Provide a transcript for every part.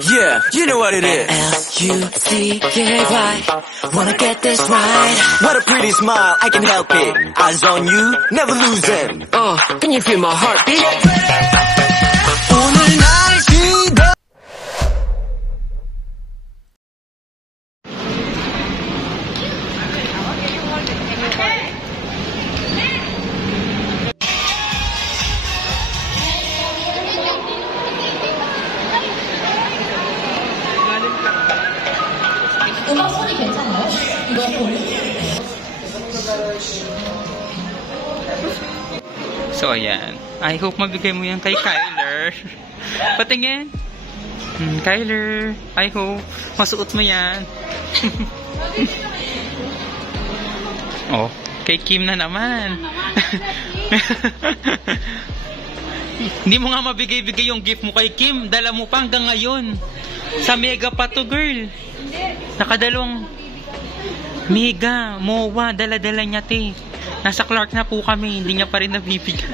Yeah, you know what it is. L-U-C-K-Y. Wanna get this right. What a pretty smile, I can help it. Eyes on you, never lose them. Can you feel my heartbeat? 오늘 날씨가 음악 소리 괜찮아요? 이거 볼륨? So ayan, I hope mabigay mo yan kay Kyler. Patingin. Kyler, I hope masuot mo yan. Oh, kay Kim na naman. Hindi mo nga mabigay-bigay yung gift mo kay Kim. Dala mo pa hanggang ngayon. Sa Mega pa to, girl. Nakadalawang Mega, MOA, dala-dala niya, te. Nasa Clark na po kami, hindi niya pa rin nabibigyan.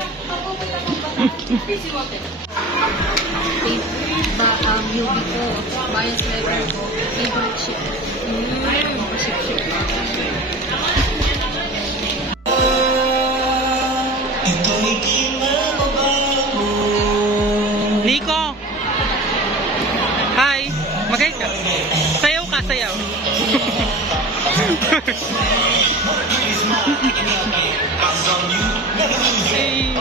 UV ko, bias letter ko, favorite chip. Chip. Nico! Hi! Magay ka! Sayaw ka, sayaw! Hey.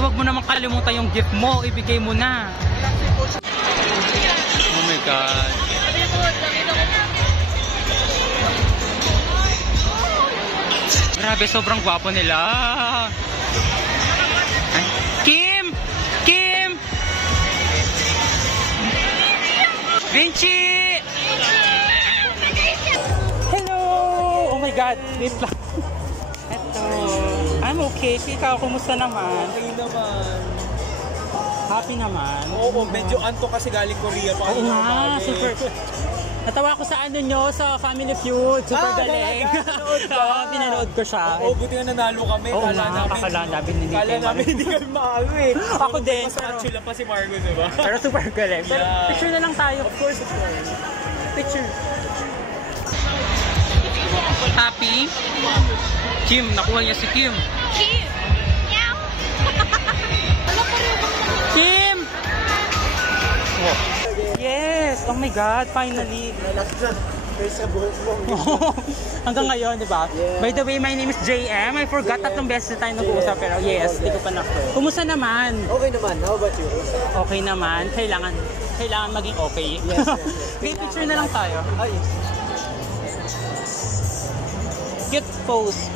Huwag mo naman kalimutan yung gift mo, ibigay mo na. Oh my God. Grabe, sobrang gwapo nila. Ay, Kim! Kim! Vinci! Hello! Oh my God, wait lang. Eto. I'm okay. Ikaw, kumusta naman? Okay naman. Happy naman? Oo, medyo anto kasi galing Korea pa. Oo nga, super. Natawa ko sa ano nyo, sa Family Feud. Super galing. Pinanood ko siya. Oo, buti nga nanalo kami. Oo nga, kakala namin hindi kami maalo eh. Ako din. Mas macho lang pa si Margo, diba? Pero super galing. Pero Yeah. picture na lang tayo. Of course. Picture. Happy? Kim, nakuha niya si Kim. Kim! Meow! Kim! Oh. Yes! Oh my God, finally. Hanggang ngayon, di ba? Yeah. By the way, my name is JM. I forgot tatlong beses na tayo nag-uusap, pero yes, di ko pa na. Kumusta naman? Okay naman. How about you? Okay naman. Kailangan maging okay. Yes. Okay, picture na lang tayo. Ay. Cute pose.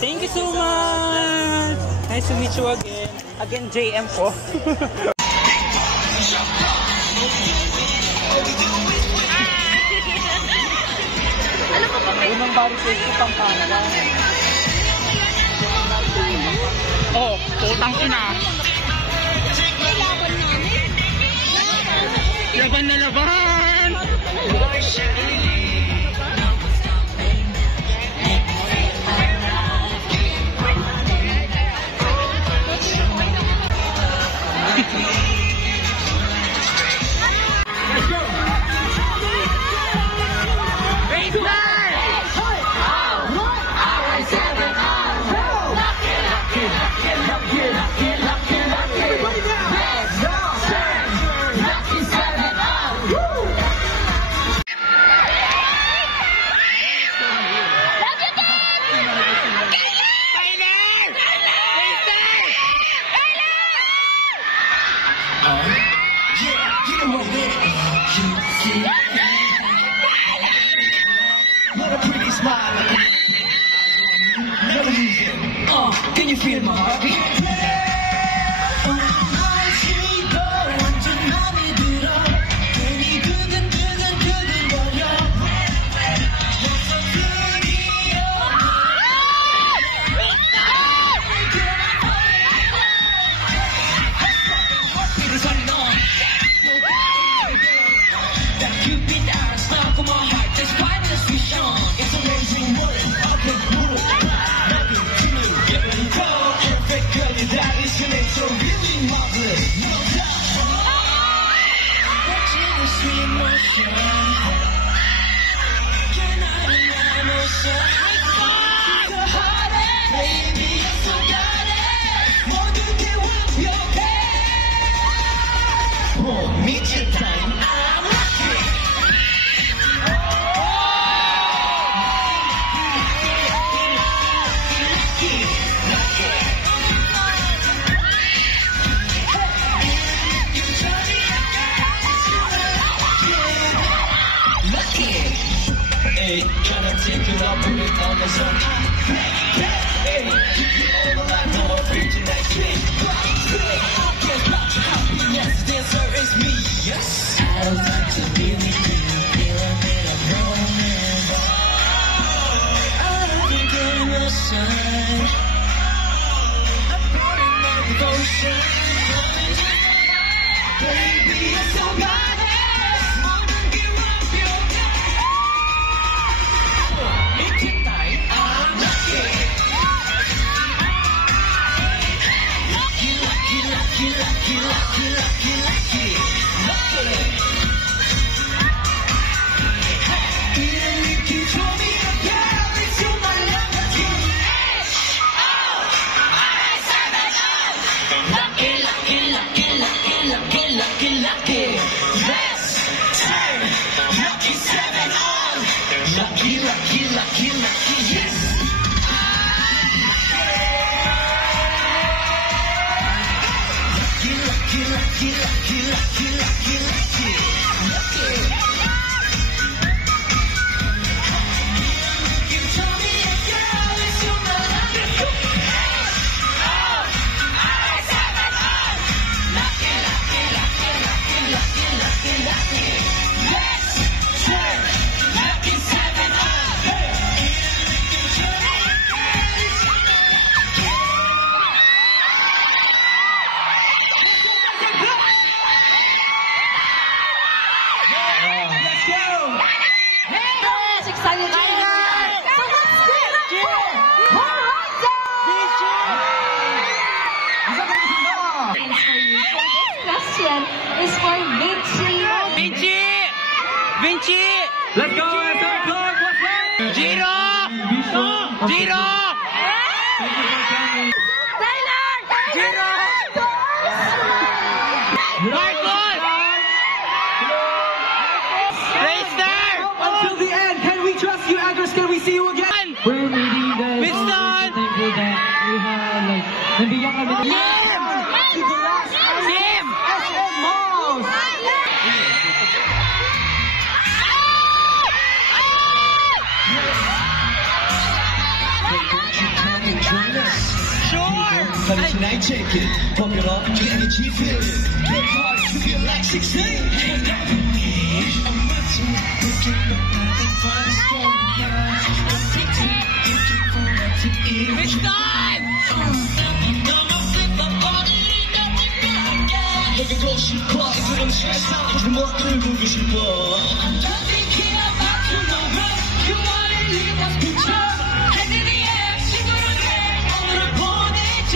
Thank you so much. Nice to meet you again. Again, JM po. Alam mo ba kayo? Unang barricade ko Pampanga. Oh, putang ina. Laban namin. Laban na laban! Can you feel my heartbeat? That Cupid arrow spark on my heart. That's why this we shone. It's amazing world. Okay, cool. Nothing to do. Give it a go. Perfect girl, that is your name. So really marvelous. No doubt. Watching the sweet motion. Can I deny motion? The heartache. Baby, I'm so got it. 모든 게 완벽해. 미친 time. I'm lucky. Hey, can I take you out, put it on the sun? Hey, keep you all alive, no more preaching like shit. Happiness, dancer is me, yes. I don't like to be with you, feeling that I'm rolling. I've been getting the sun. I'm burning my devotion. Baby, I'm so bad. Is for Vinci. Vinci! Let's go, let's go, what's up? Jiro! Jiro! Tyler! Jiro! Marcos! Racer! Until the end, can we trust you, Agnes? Can we see you again? We're meeting you guys. Winston! Thankful that we have like nabigyan kami ng Sim! SM Malls! Sure! But tonight, take it. Pump it up, get energy, feel it. Get hard, you feel like 16. Hang down with me. I'm not too looking up, nothing fun is going on. I'm thinking, looking for what to eat. Winston! 먹고 싶어, 그럼 실상 주먹을 보고 싶어. I'm done thinking about you, no rush. You wanna leave us picture. Hand in the air, 시끄럽게 오늘 보내자.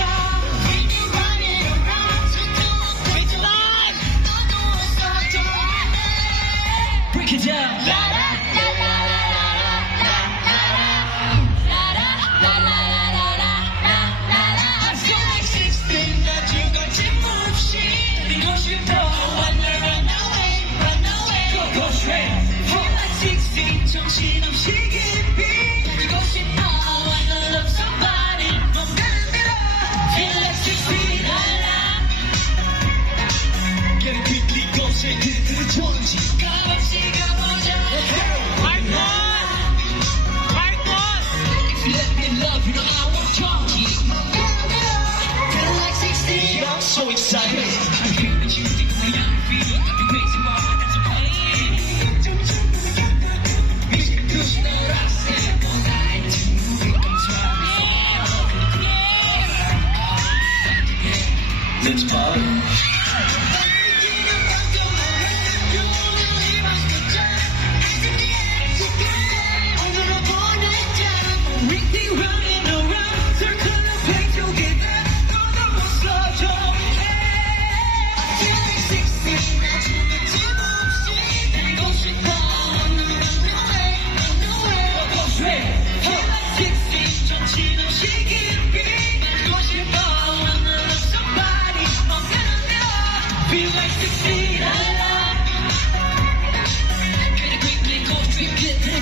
Bring you running around to do it. 너도 있어, break it down. La la la la la la la la la la la la la la. I feel like 16, 나 지금 거침없이 뛰고 싶어. Wanna run away, go straight. Feel like 16, 정신없이 깊이 뛰고 싶어. Wanna love somebody, 뭔가를 밀어. Feel like 16, la la. Get it quickly, go straight to the 존재. 값없이 가보자. Marcos! Marcos! If you let me love you, know I won't talk to you. Feel like 16, I'm so excited. I can't let you think we are feel. I've been crazy, but that's a pain. Music, push,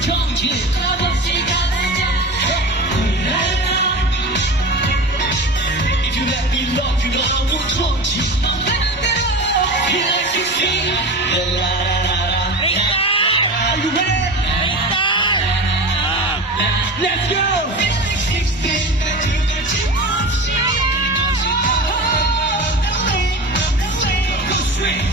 정지 값없이 가느냐 If you let me love you, I will torture you Feel like 16 Are you ready? Let's go! Feel like 16 Go straight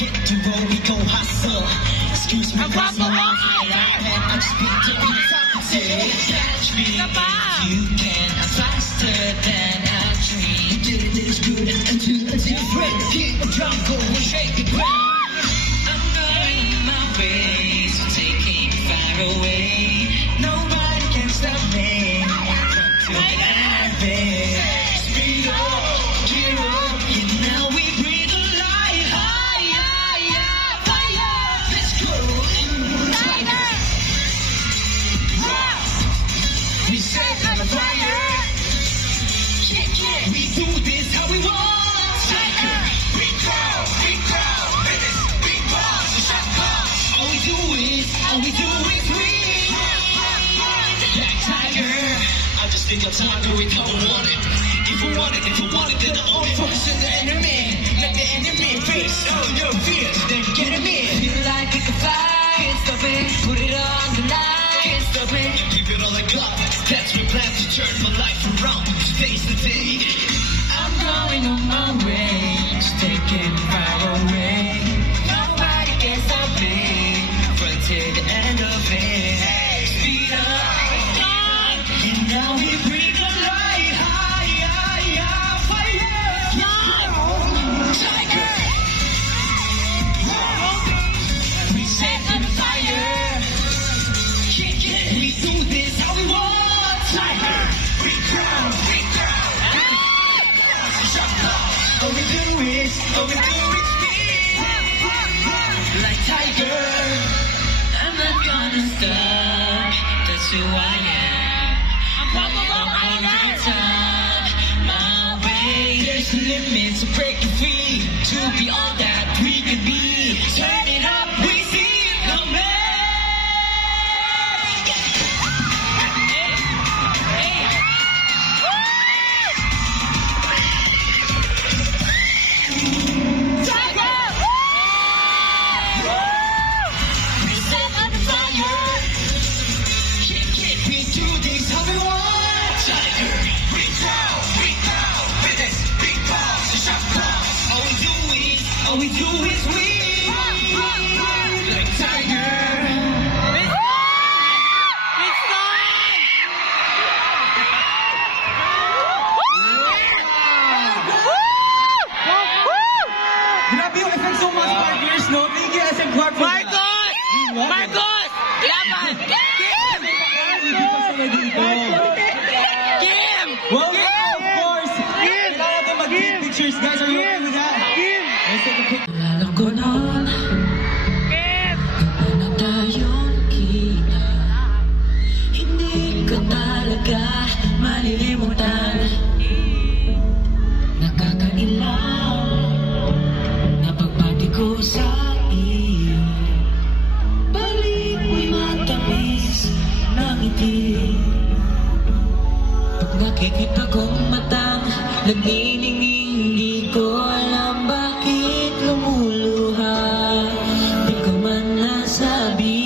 Hit the road, we go hustle. Excuse me, cause my mom I'm speaking to be toxic. Catch me, you can. I'm faster than a tree. You did it good until it's keep the drum going, shake it well. I'm going my way, so take it far away. Nobody can stop me. Come to the speed up, gear up, and now we breathe a light high, fire. Let's go, Tiger. We set on the fire. We do this how we want. Tiger. We growl, baby. We boss, shut up. All we do is we. Black Tiger. I just think I'm tiger with how I want it. If I want it, then I only focus on the enemy. Let the enemy face all your fears, then get him in. Feel like it can fly, can't stop it. Put it on the line, can't stop it. Give it all I got. That's my plan to turn my life around. Face the day. I'm going on my way, just taking far away. Nobody can stop me. Run to the end of it. Speed up, and now we bring the light high, fire. Tiger. We set on fire. We do this how we want. Tiger. We growl. All we do is speed. Like Tiger. I'm not gonna stop. That's who I am. I'm on my top. My way. There's limits to break it free. To be all that we can be. Turn it up, we see the man. We set on fire. We do this how we want. Tiger. We growl. With this big boss, shut up. All we do is we. Like Tiger. Grabe yung effect so much, partners, no? Thank you, SM Clark, for that. Marcos! Laban! Kim! Well, of course, kailangan natin mag-take pictures, guys. Are you okay with that? Let's take a picture. Alam ko noon, na tayong kita. Hindi ka talaga malilimutan. Nakakailang na pagbati ko sa iyo. Balik mo'y matamis na ngiti. Pag nakikita kong matang nagniningning, di ko alam bakit lumuluha. Di ko man nasabi.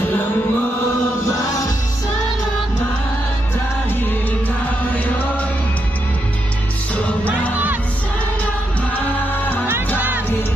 Alam mo ba, salamat dahil ikaw yun. Sobrang salamat dahil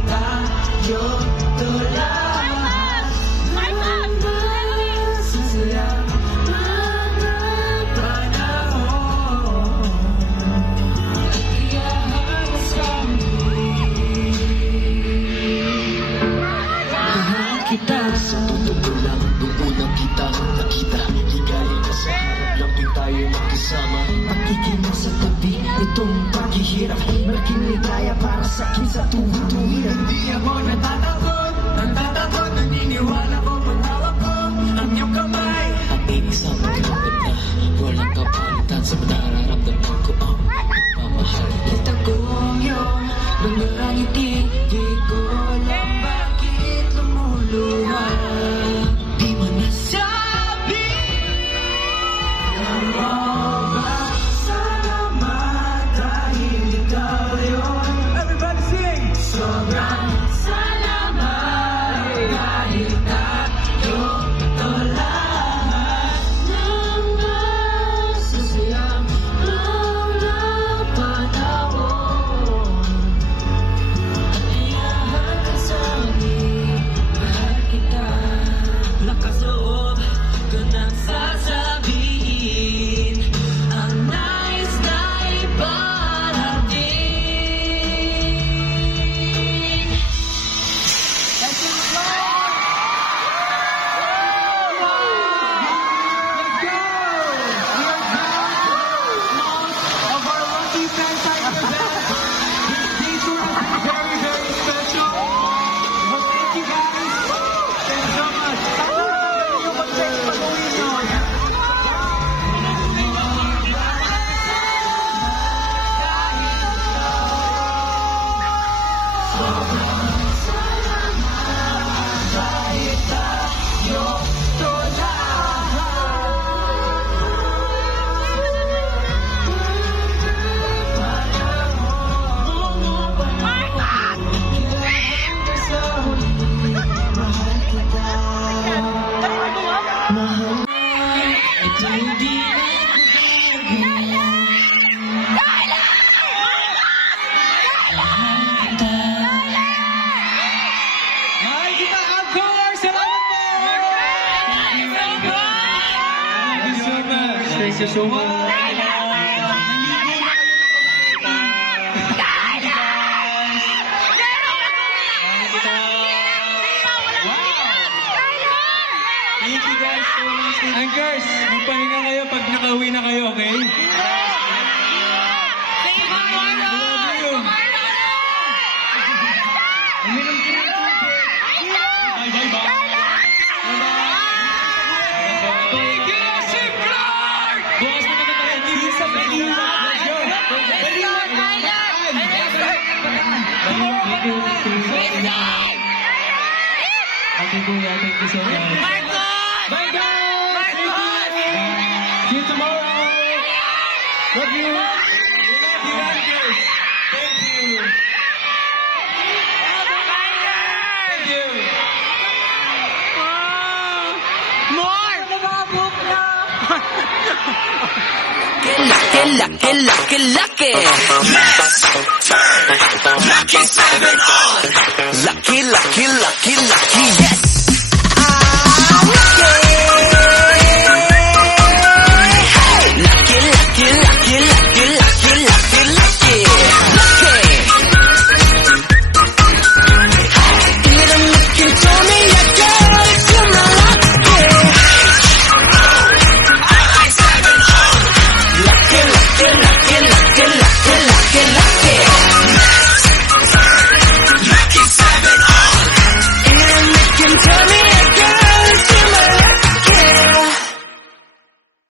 Ang ngiti, di ko alam bakit lumuluha. Di mo nasabi. Salamat dahil ikaw yun. Everybody sing! Sobrang salamat dahil tayo ito lahat ng masasayang mga panahon. At iyahan ka sa amin, mahal kita. Lakas loob ko nang sasabihin ang nais na iparating. Mahal kita, Angkor! Salamat po! Thank you so much. Thank you so much. Thank you guys so much. Anchors, magpahinga kayo pag nakauwi na kayo, okay? Love you. Uminom ka ng tubig. Bye, bye, bye. Thank you, Sir Clark! Bukas na naman tayo dito sa Manila. Let's go! Ate Kuya, thank you so much. Bye, guys! See you tomorrow! Love you! We love you, Anchors! Thank you! Thank you! Lucky. Lucky 7 on. Lucky, yeah.